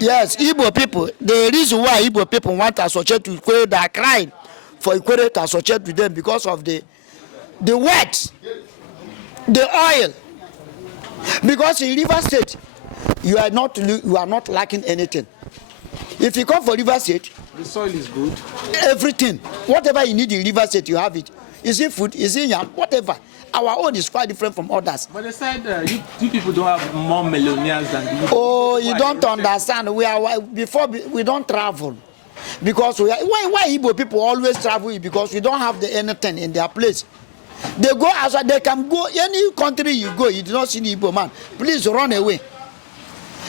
Yes, Igbo people. The reason why Igbo people want to associate with Ikwerre, they are crying for Ikwerre to associate with them because of the wet, the oil. Because in River State, you are not lacking anything. If you come for River State, the soil is good. Everything, whatever you need in River State, you have it. Is it food? Is it yam? Whatever. Our own is quite different from others. But they said you people don't have more millionaires than the Igbo. Oh, you don't understand. We don't travel. Because why Igbo people always travel? Because we don't have anything in their place. They go outside, they can go any country you go, you do not see the Igbo man. Please run away.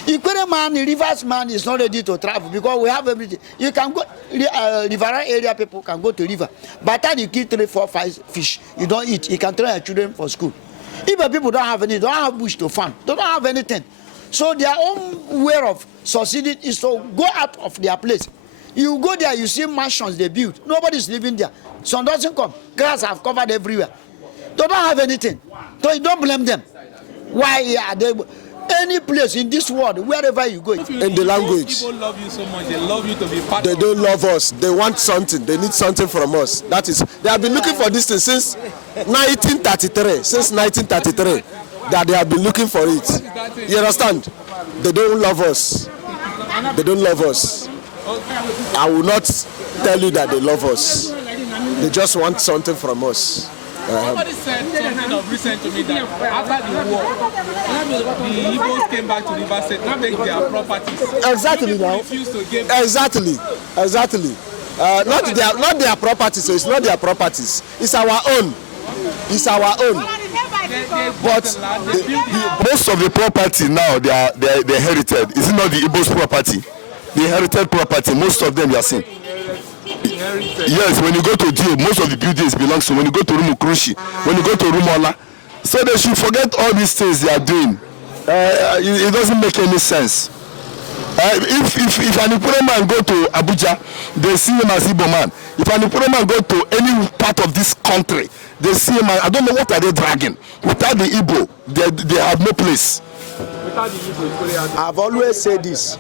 Ikwerre man, Rivers man is not ready to travel because we have everything. You can go, river area people can go to river. By the time you kill 3, 4, 5 fish, you don't eat. You can train your children for school. If people don't have any, don't have bush to farm, they don't have anything. So their own way of succeeding is to go out of their place. You go there, you see mansions they build. Nobody's living there. Sun doesn't come. Grass have covered everywhere. They don't have anything. So you don't blame them. Why are they? Any place in this world, wherever you go. In the language. People love you so much. They love you to be part They of don't love us. They want something. They need something from us. That is, they have been looking for this thing since 1933. Since 1933, that they have been looking for it. You understand? They don't love us. They don't love us. I will not tell you that they love us. They just want something from us. Somebody said something of recent to me that after the war, the Igbos came back to River State to take their properties. Exactly now. Exactly. Not their properties. So it's not their properties. It's our own. It's our own. But most of the property now they inherited. Is it not the Igbo's property? The inherited property. Most of them you are seeing. Yes, when you go to Dio, most of the buildings belong to. When you go to Rumukrushi, when you go to Rumola, so they should forget all these things they are doing. It doesn't make any sense. If an Ikwerre man go to Abuja, they see him as Igbo man. If an Ikwerre man go to any part of this country, they see him as, I don't know what are they dragging. Without the Igbo, they have no place. I've always said this.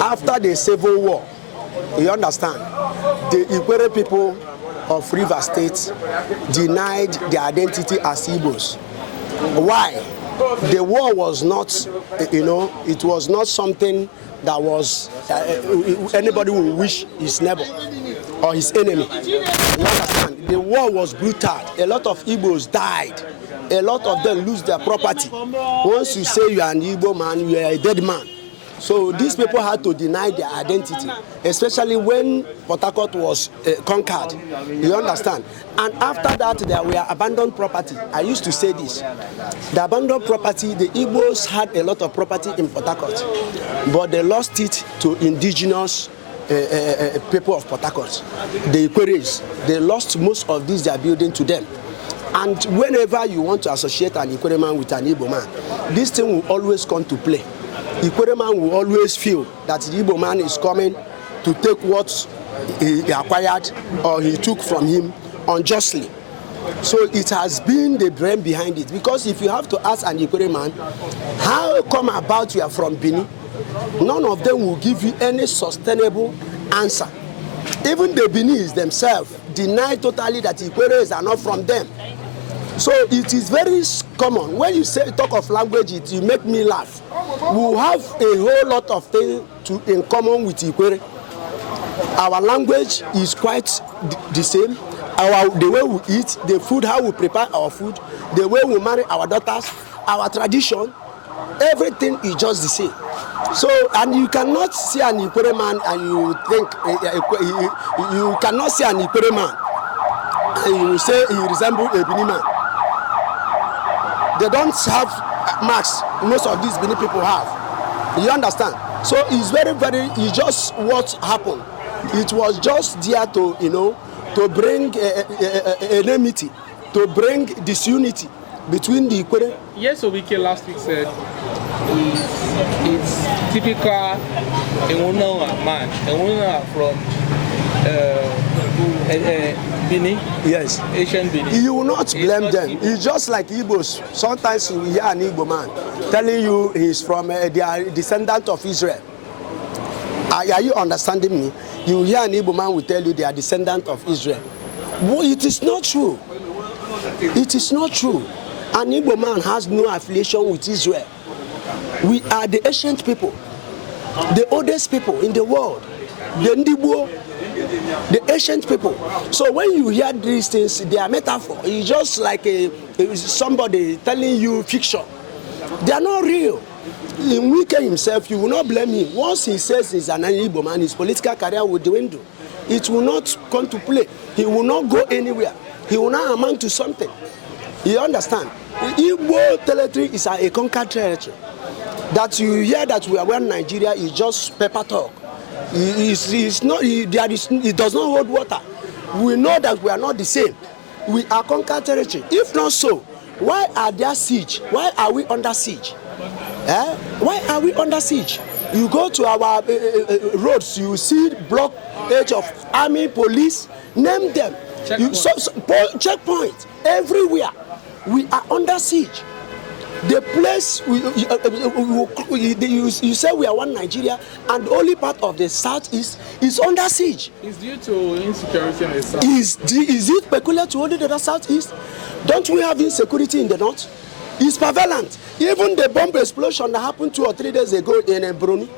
After the Civil War, you understand, the Ikwerre people of River State denied their identity as Igbos. Why? The war was not, it was not something that was anybody would wish his neighbor or his enemy. You understand? The war was brutal. A lot of Igbos died. A lot of them lose their property. Once you say you are an Igbo man, you are a dead man. So these people had to deny their identity, especially when Port Harcourt was conquered. You understand? And after that, there were abandoned property. I used to say this. The abandoned property, the Igbos had a lot of property in Port Harcourt, but they lost it to indigenous people of Port Harcourt. The Ikwerres, they lost most of this their building to them. And whenever you want to associate an Ikwerre man with an Igbo man, this thing will always come to play. Ikwerre man will always feel that the Igbo man is coming to take what he acquired or he took from him unjustly. So it has been the brain behind it. Because if you have to ask an Ikwerre man, how come about you are from Benin? None of them will give you any sustainable answer. Even the Beninese themselves deny totally that Ikwerres are not from them. So it is very common. When you talk of language, you make me laugh. We have a whole lot of things in common with Ikwerre. Our language is quite the same. The way we eat, the food, how we prepare our food, the way we marry our daughters, our tradition, everything is just the same. So, and you cannot see an Ikwerre man and you think, you cannot see an Ikwerre man and you say he resembles a Benin man. They don't have marks most of these Benin people have. You understand? So it's it's just what happened. It was just there to, to bring enmity, to bring disunity between the Ikwerre. Yes, Obike last week said it's typical Ewuna man, Ewuna from Benin. Yes. Asian Benin. You will not blame them. It's just like Igbos. Sometimes you hear an Igbo man telling you he's from, they are descendant of Israel. Are you understanding me? You hear an Igbo man will tell you they are descendants of Israel. Well, it is not true. It is not true. An Igbo man has no affiliation with Israel. We are the ancient people, the oldest people in the world, the Ndigbo, the ancient people. So when you hear these things, they are metaphor. It's just like somebody telling you fiction. They are not real. In Wike himself, you will not blame him. Once he says he's an Igbo man, his political career will dwindle. It will not come to play. He will not go anywhere. He will not amount to something. You understand? Igbo territory is a conquered territory. That you hear that we are one Nigeria is just paper talk. It does not hold water. We know that we are not the same. We are conquered territory. If not so, why are there siege? Why are we under siege? Why are we under siege? You go to our roads, you see blockage of army, police, name them. Checkpoint everywhere. We are under siege. The place you say we are one Nigeria, and the only part of the southeast is under siege. It's due to insecurity in the south. Is it peculiar to only the southeast? Don't we have insecurity in the north? It's prevalent. Even the bomb explosion that happened 2 or 3 days ago in Bruni,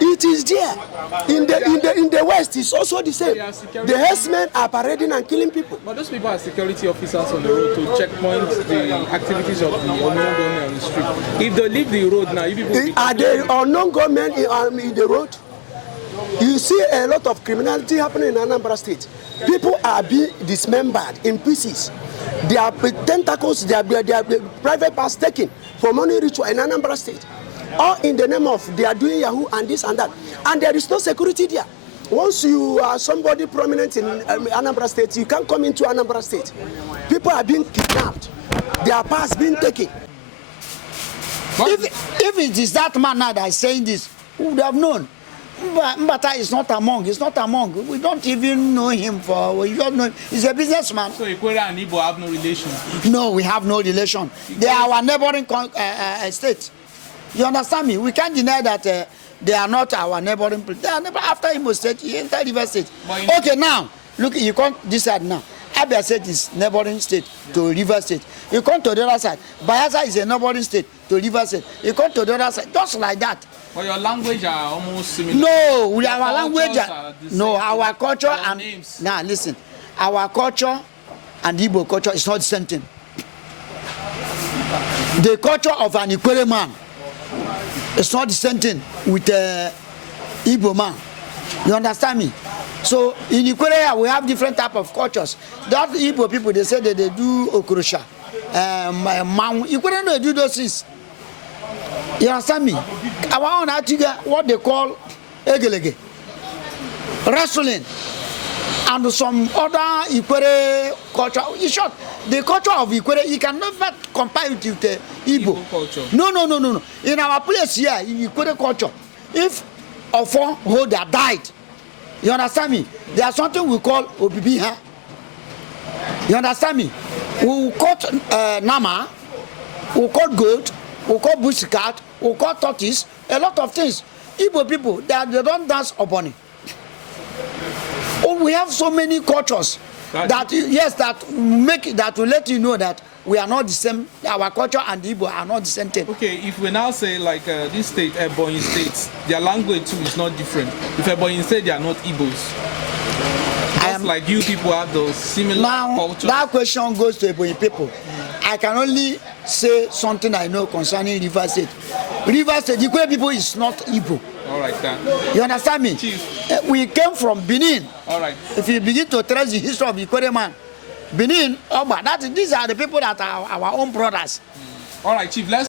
it is there. In the west, it's also the same. The herdsmen are parading and killing people. But those people are security officers on the road to checkpoint the activities of the unknown gunmen on the street. If they leave the road now, you people are the unknown gunmen in the road? You see a lot of criminality happening in Anambra State. People are being dismembered in pieces. Their tentacles, their private parts taken for money ritual in Anambra State. All in the name of they are doing Yahoo and this and that. And there is no security there. Once you are somebody prominent in Anambra State, you can't come into Anambra State. People are being kidnapped. Their parts being taken. If it is that man now that is saying this, who would have known? Mbata is not among. He's not among. We don't even know him we don't know him. He's a businessman. So Ikwerre and Igbo have no relation? No, we have no relation. They are our neighboring states. You understand me? We can't deny that they are not our neighboring people. They are after Imo State, he entered River State. Okay, now, look, you come this side now. Abia State is neighboring state to River State. You come to the other side. Bayelsa is a neighboring state to River State. You come to the other side, just like that. But your language are almost similar. No, our language, no, our culture and names. Now listen, our culture and Igbo culture is not the same thing. The culture of an Ikwerre man is not the same thing with Igbo man. You understand me? So in Ikwerre we have different type of cultures. That Igbo people, they say that they do okrosha. Ikwerre no do those things. You understand me? Our own Atiga, what they call egelege, wrestling, and some other Ikwerre culture. In short, the culture of Ikwerre, you can never compare it with the Igbo culture. No. In our place here, in Ikwerre culture, if a four holder died, you understand me? There's something we call obibiha. You understand me? We cut nama, we cut goat, we cut bush cat, we cut tortoise, a lot of things. Igbo people, they don't dance upon it. Oh, we have so many cultures that will let you know that we are not the same. Our culture and Igbo are not the same thing. Okay, if we now say like this state, Ebonyi State, their language too is not different. If Ebonyi State, they are not Igbos. Just like you people have those similar cultures. That question goes to Ebonyi people. I can only say something I know concerning River State. River State, the Ikwerre people is not Igbo. All right, then. You understand me? Chief. We came from Benin. All right. If you begin to trace the history of Ikwerre man, Benin, Oba, these are the people that are our own brothers. All right, Chief. Let's